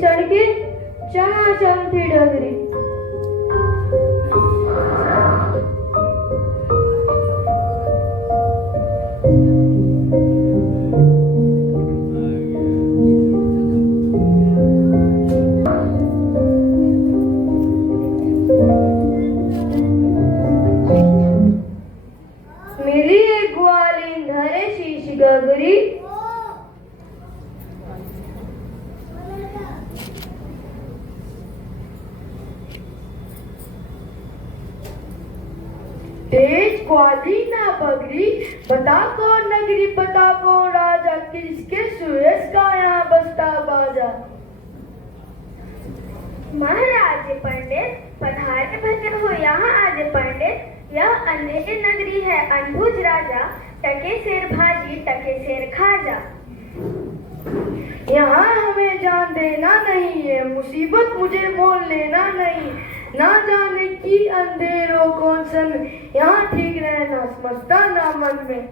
सड़कें चमाचम थी डगरी। मिली एक ग्वालीन धरे शीश गगरी। तेज ग्वाली ना बगरी, बता कौन नगरी, बता कौन राजा, किसके सुरेश का यहाँ बसता बाजा। महाराज पंडित पधारे भजन हो यहाँ आज पंडित, यह अंधेरी नगरी है अनबुझ राजा, टके शेर भाजी टके शेर खाजा। यहाँ हमें जान देना नहीं है, मुसीबत मुझे मोल लेना नहीं, ना जाने की अंधेरों कौन सन, यहाँ ठीक रहना समझता ना मन में।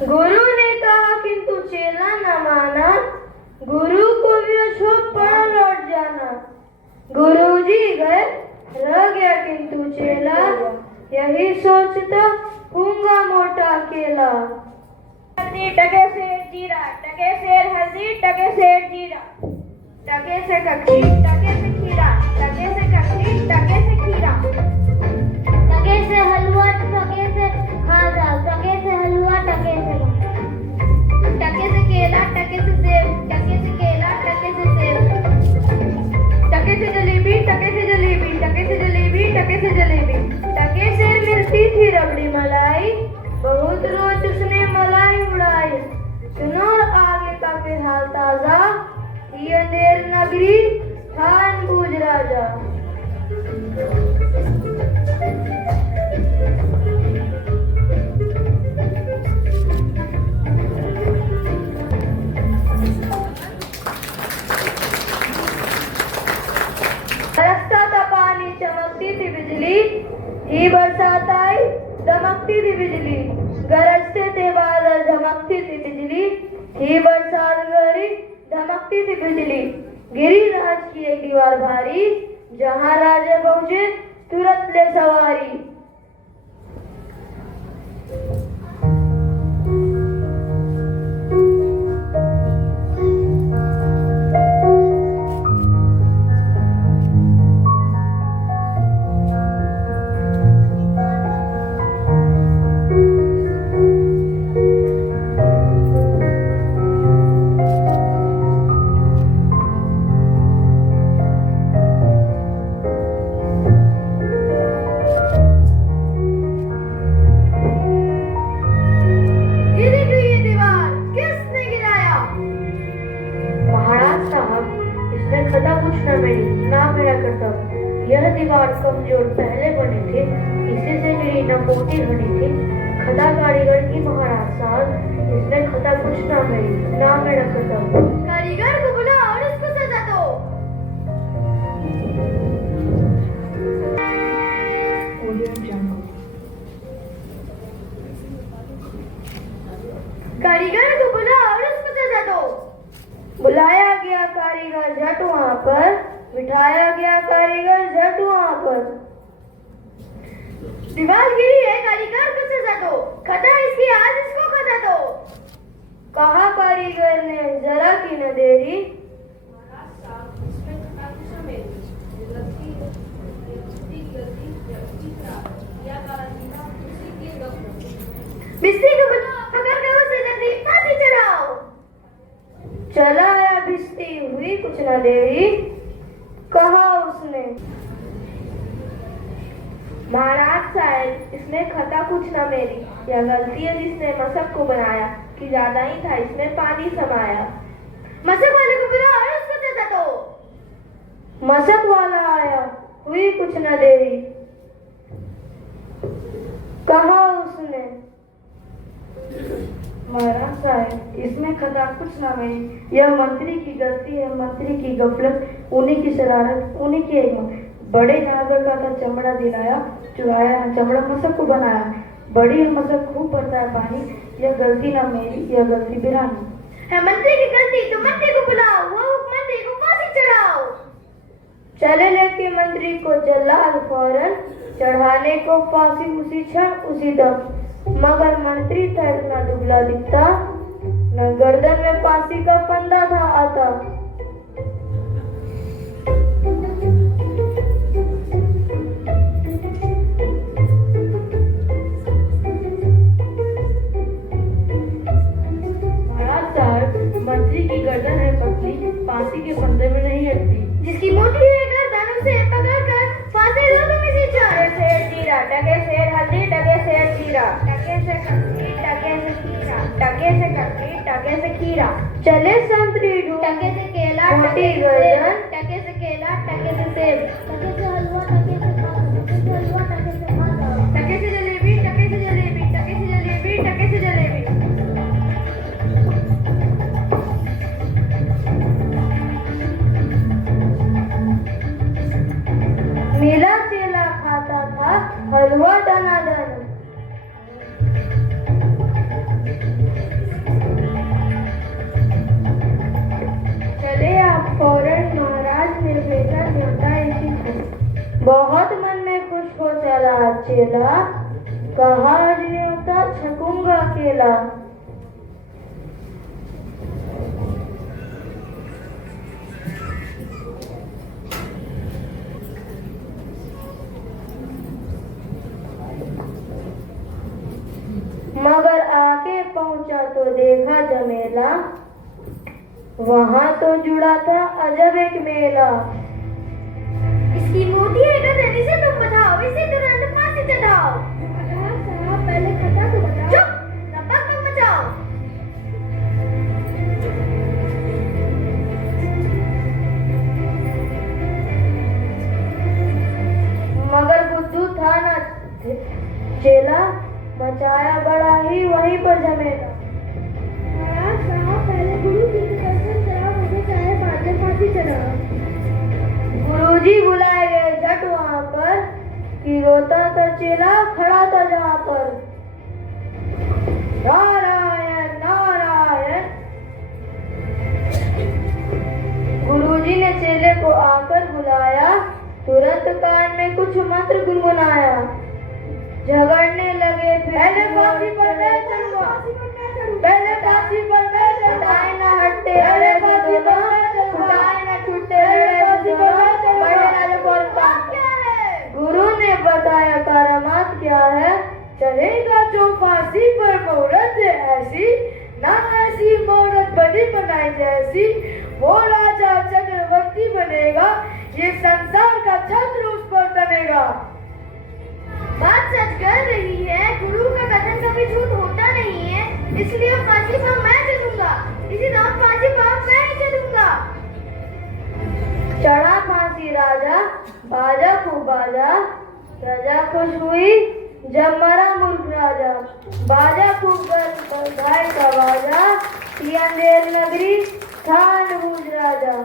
गुरु ने कहा किंतु चेला न माना, गुरु को भी अशोक पड़ा लौट जाना। गुरुजी गए रह गया किंतु चेला, यही सोचता होऊंगा मोटा अकेला। हल्दी टके शेर जीरा, टके शेर हल्दी टके शेर जीरा, टके से ककड़ी टके से खीरा, टके से ककड़ी टके से खीरा, टके से हलवा टके से खाजा, टके से हलवा टके से केला टके से सेब, टके से केला टके से सेब, टके से जलेबी टके से जलेबी, टके से जलेबी टके से जलेबी, टके से मिलती थी रबड़ी मलाई, बहुत रोज उसने मलाई उड़ाई। सुनो आगे का फिलहाल ताजा, ये अंधेर नगरी था अनबुझ राजा। बरसता था पानी चमकती थी बिजली, ही बरसात आई दमकती थी बिजली, गरजते थे बादल झमकती थी बिजली, ही बरसात गरी धमकती थी बिजली। गिरी राज की एक दीवार भारी, जहाँ राजा पहुंचे तुरंत ले सवारी। यह दीवार कमजोर पहले बने थे, इसी से गिरी न मोटी घनी थी, खदा कारीगर की महाराज साहब, इसने खदा कुछ ना मेरी ना मेरा खदा। कारीगर को बुलाओ और उसको सजा दो। कारीगर को बुलाओ और उसको सजा दो। बुलाया गया कारीगर झट वहाँ पर, बिठाया गया कारीगर झट वहाँ पर। दीवार गिरी है, कारीगर को सजा दो, खदा इसकी आज इसको खदा दो। कहा कारीगर ने जरा की न देरी, मिस्त्री को बुलाओ, पकड़ कर उसे जल्दी फांसी चढ़ाओ। चला आया भिस्ती हुई कुछ न देरी, कहा उसने महाराज साहब इसमें खता कुछ न मेरी, यह गलती है जिसने मशक को बनाया, कि ज्यादा ही था इसमें पानी समाया। मशक वाले को बुलाओ और उसको सजा दो। मशक वाला आया हुई कुछ न देरी, कहा उसने महाराज साहब इसमें खता कुछ ना मेरी, यह मंत्री की गलती है, मंत्री की गफलत, उन्हीं की शरारत, उन्हीं की हिम्मत। बड़े जानवर का था चमड़ा दिलाया, चुराया चमड़ा मशक को बनाया, बड़ी मशक खूब भरता है पानी, यह गलती ना मेरी, यह गलती बिरानी। है मंत्री की गलती तो मंत्री को बुलाओ, वो मंत्री को फांसी चढ़ाओ। चले लेके मंत्री को जल्लाद फौरन, चढ़ाने को फांसी उसी क्षण उसी दम। मगर मंत्री था इतना दुबला दिखता, न गर्दन में फांसी का फंदा था आता। मंत्री की गर्दन है पतली, फांसी के फंदे में नहीं हटती। जिसकी मोटी है गर्दन उसे पकड़कर फांसी दो तुम इसी चार। टके सेर जीरा, टके सेर हल्दी, टके सेर जीरा, टके से ककड़ी, टके से खीरा, टके से ककड़ी, टके से खीरा। चले संतरी ढूंढ, टके से केला, मोटी टके से गर्दन, सेब, टके से केला, टके से सेब, टके से हलवा, टके से खाजा, टके से हलवा, टके से खाजा, टके से जलेबी, टके से जलेबी, टके से जलेबी, टके से जलेबी। मेला चेला खाता था हलवा दनादन। चले आप फौरन, महाराज ने भेजा न्योता इसी को। बहुत मन में खुश हो चला चेला, कहा आज न्योता छकूंगा अकेला। मगर आके पहुंचा तो देखा जमेला, वहां तो जुड़ा था अजब एक मेला। इसकी मोटी है गर्दन, इसे तुम बताओ, इसे तुरंत फांसी चढ़ाओ। साहब पहले खता तो बताओ। चुप, लपक मत मचाओ। मगर बुद्धू था ना चेला, मचाया बड़ा ही वहीं पर जमेला। महाराज साहब पहले गुरु जी के दर्शन कराओ, मुझे चाहे बाद में फांसी चढ़ाओ। गुरुजी बुलाए गए झट वहां पर, कि रोता था चेला खड़ा था जहां पर। नारायण नारायण। गुरुजी ने चेले को आकर बुलाया, तुरंत कान में कुछ मंत्र गुनगुनाया। झगड़ने लगे फिर, पहले फांसी पर मैं चढ़ूंगा, पहले फांसी पर मैं छुटाए ना हटते, अरे फांसी पर मैं छुटाए ना छूटते, गुरु ने बताया करामात क्या है। चलेगा जो फांसी पर मुहूर्त ऐसी, ना ऐसी मुहूर्त बनी बनाई जैसी, वो राजा चक्रवर्ती बनेगा, ये संसार का छत्र उस पर तनेगा। बात सच कर रही है, गुरु का कथन कभी झूठ होता नहीं है, इसलिए फांसी पर मैं चलूंगा, इसी नाम फांसी पर मैं ही चलूंगा। चढ़ा फांसी राजा, बाजा खूब बाजा, प्रजा खुश हुई जब मरा मूर्ख राजा। बाजा खूब बधाई का बाजा, थी अंधेर नगरी था अनबूझ राजा।